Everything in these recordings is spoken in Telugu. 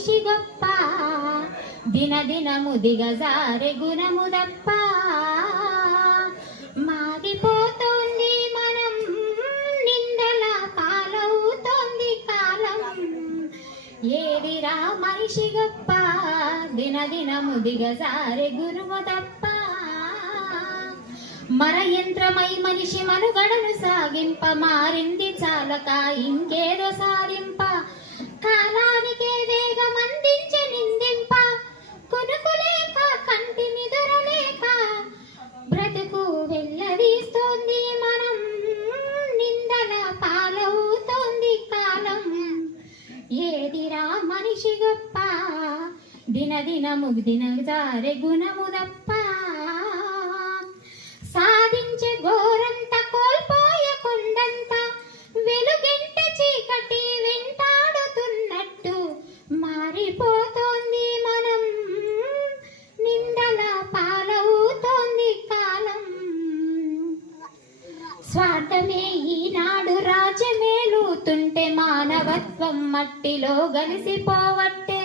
మనిషి గొప్ప దినదినము దిగజారె గుణము దప్ప మాగిపోతోంది మనం నిందల పాలవుతోంది కాలం ఏదిరా మనిషి గొప్ప దినదినము దిగజారె గుణము దప్ప మరయంత్రమై మనిషి మనుగడను సాగింప మారింది చాలక ఇంకేదో సాధింప కాలానికే వేగం అందించి నిందింప కొనుకులేక కంటి నిదురలేక బ్రతుకు వెళ్ళదీస్తోంది మనం నిందల పాలవుతోంది కాలం ఏదిరా మనిషి గొప్ప దినదినము దినజారె గుణము దప్ప సాధించే ఘోరంత కోల్పోయే కొండంత వెలుగింట చీకటి వెంటాడుతున్నట్టు మారిపోతోంది మనం నిందల పాలవుతోంది కాలం స్వార్థమే ఈనాడు రాజ్యమేలుతుంటే మానవత్వం మట్టిలో గలిసిపోవట్టే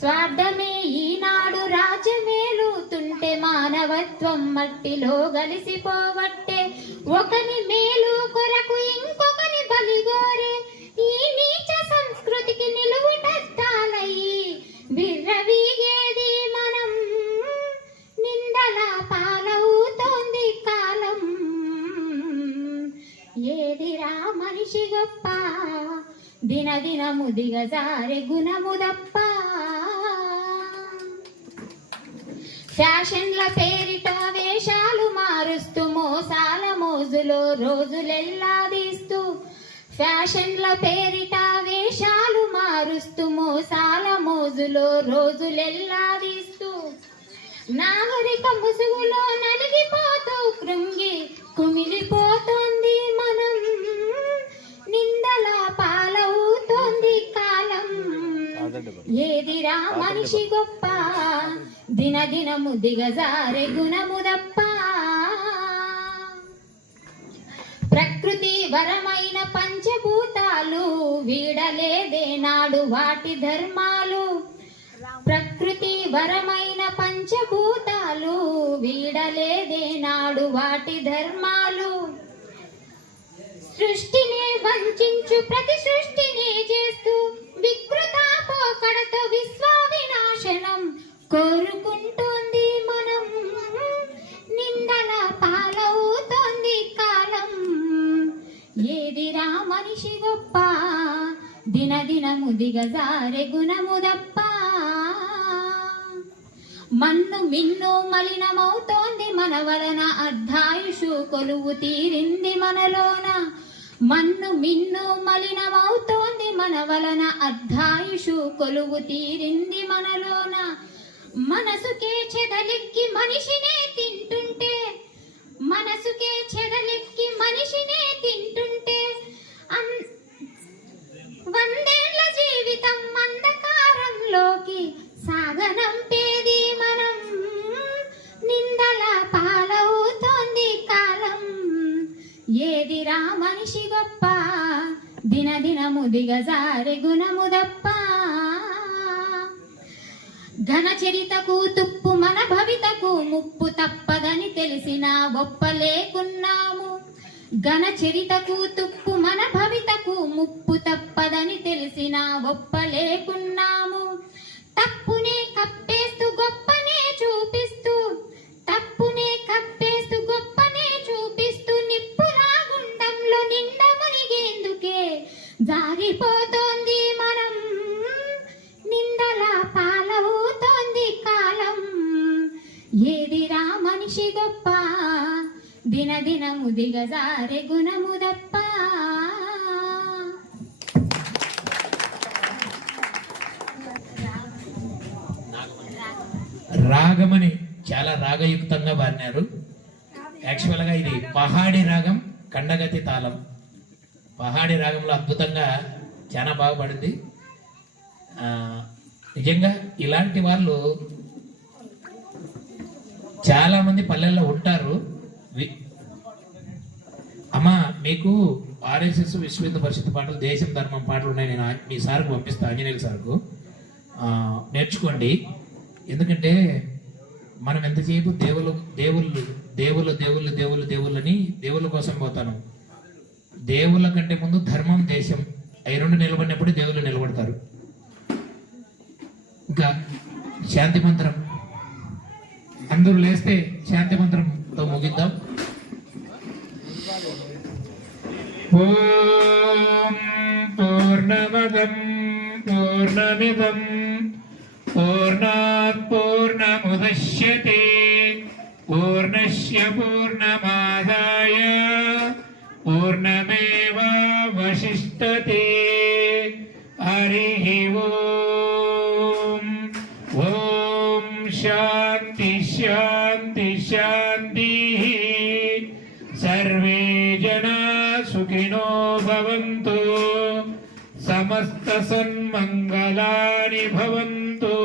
స్వార్థమే ఈనాడు రాజ్యమేలుతుంటే మానవత్వం మట్టిలో గలిసిపోవట్టే ఒకని మేలు కొరకు ఇంకొకని బలిగోరే ఈ నీచ సంస్కృతికి నిలువుటద్దాలయ్యి విర్రవీగేది మనం నిందల పాలవుతోంది కాలం ఏదిరా మనిషి గొప్ప దినదినము దిగజారె గుణము దప్ప ఫ్యాషన్ల పేరిట వేషాలు మారుస్తూ మోసాల మోజులో రోజులెల్లాదీస్తూ ఫ్యాషన్ల పేరిట వేషాలు మారుస్తూ మోసాల మోజులో రోజులెల్లాదీస్తూ నాగరిక ముసుగులో నలిగిపోతూ కృంగి కుమిలిపోతోంది మనం నిందల పాలవుతోంది కాలం ఏదిరా మనిషి గొప్ప దినదినము దిగజారె గుణము దప్ప ప్రకృతి వరమైన పంచభూతాలు వీడలేదే నాడు వాటి ధర్మాలు ప్రకృతి వరమైన పంచభూతాలు వీడలేదే నాడు వాటి ధర్మాలు సృష్టిని వంచించు ప్రతి సృష్టిని చేస్తూ వికృత పోకడతో విశ్వ వినాశనం కోరుకుంటోంది మనం నిందల పాలవుతోంది కాలం ఏదిరా మనిషి గొప్ప దినదినము దిగజారె గుణము దప్ప మన్ను మిన్ను మలినమవుతోంది మన వలన అర్ధాయుషు కొలువు తీరింది మనలోన మన్ను మిన్ను మలినమవుతోంది మన వలన అర్ధాయుషు కొలువు తీరింది మనలోన మనసుకే చెదలెక్కి మనిషినే తింటుంటే మనసుకే చెదలెక్కి మనిషినే తింటుంటే వందేళ్ల జీవితం అంధకారంలోకి సాగనంపేది మనం నిందల పాలవుతోంది కాలం ఏదిరా మనిషి గొప్ప దినదినము దిగజారె గుణము దప్ప ఘన చరితకు తుప్పు మన భవితకు ముప్పు తప్పదని తెలిసిన ఒప్పలేకున్నాము ఘన చరితకు తుప్పు మన భవితకు ముప్పు తప్పదని తెలిసిన ఒప్పలేకున్నాము తప్పునే కప్పేస్తూ గొప్పనే చూపిస్తూ తప్పునే కప్పేస్తూ గొప్పనే చూపిస్తూ నిప్పులా గుండంలో నిండ మునిగేందుకే జారిపోతోంది మనం నిందల పాలవుతోంది కాలం ఏదిరా మనిషి గొప్ప దినదినము దిగజారె గుణము దప్ప రాగమని చాలా రాగయుక్తంగా పాడినారు. యాక్చువల్గా ఇది పహాడి రాగం, ఖండగతి తాళం. పహాడి రాగంలో అద్భుతంగా చాలా బాగుపడింది. నిజంగా ఇలాంటి వాళ్ళు చాలా మంది పల్లెల్లో ఉంటారు. అమ్మా, మీకు ఆర్ఎస్ఎస్ విశ్వ హిందూ పరిషత్ పాటలు, దేశం ధర్మం పాటలు ఉన్నాయి. నేను మీ సార్కు పంపిస్తాను, ఆంజనేయుల సార్కు. నేర్చుకోండి. ఎందుకంటే మనం ఎంతసేపు దేవుళ్ళని దేవుళ్ళ కోసం పోతాను. దేవుళ్ళ కంటే ముందు ధర్మం, దేశం అవి రెండు నిలబడినప్పుడు దేవుళ్ళు నిలబడతారు. ఇంకా శాంతి మంత్రం అందరూ లేస్తే శాంతి మంత్రంతో ముగిద్దాం. ఓం పూర్ణమదం పూర్ణమిదం పూర్ణాత్ పూర్ణముదశ్యతే పూర్ణస్య పూర్ణమాదాయ పూర్ణమేవావశిష్యతే. హరి ఓం. ఓం శాంతి శాంతి శాంతి. సర్వే జనా సుఖినో భవంతు. సమస్త సన్మంగళాని భవంతు.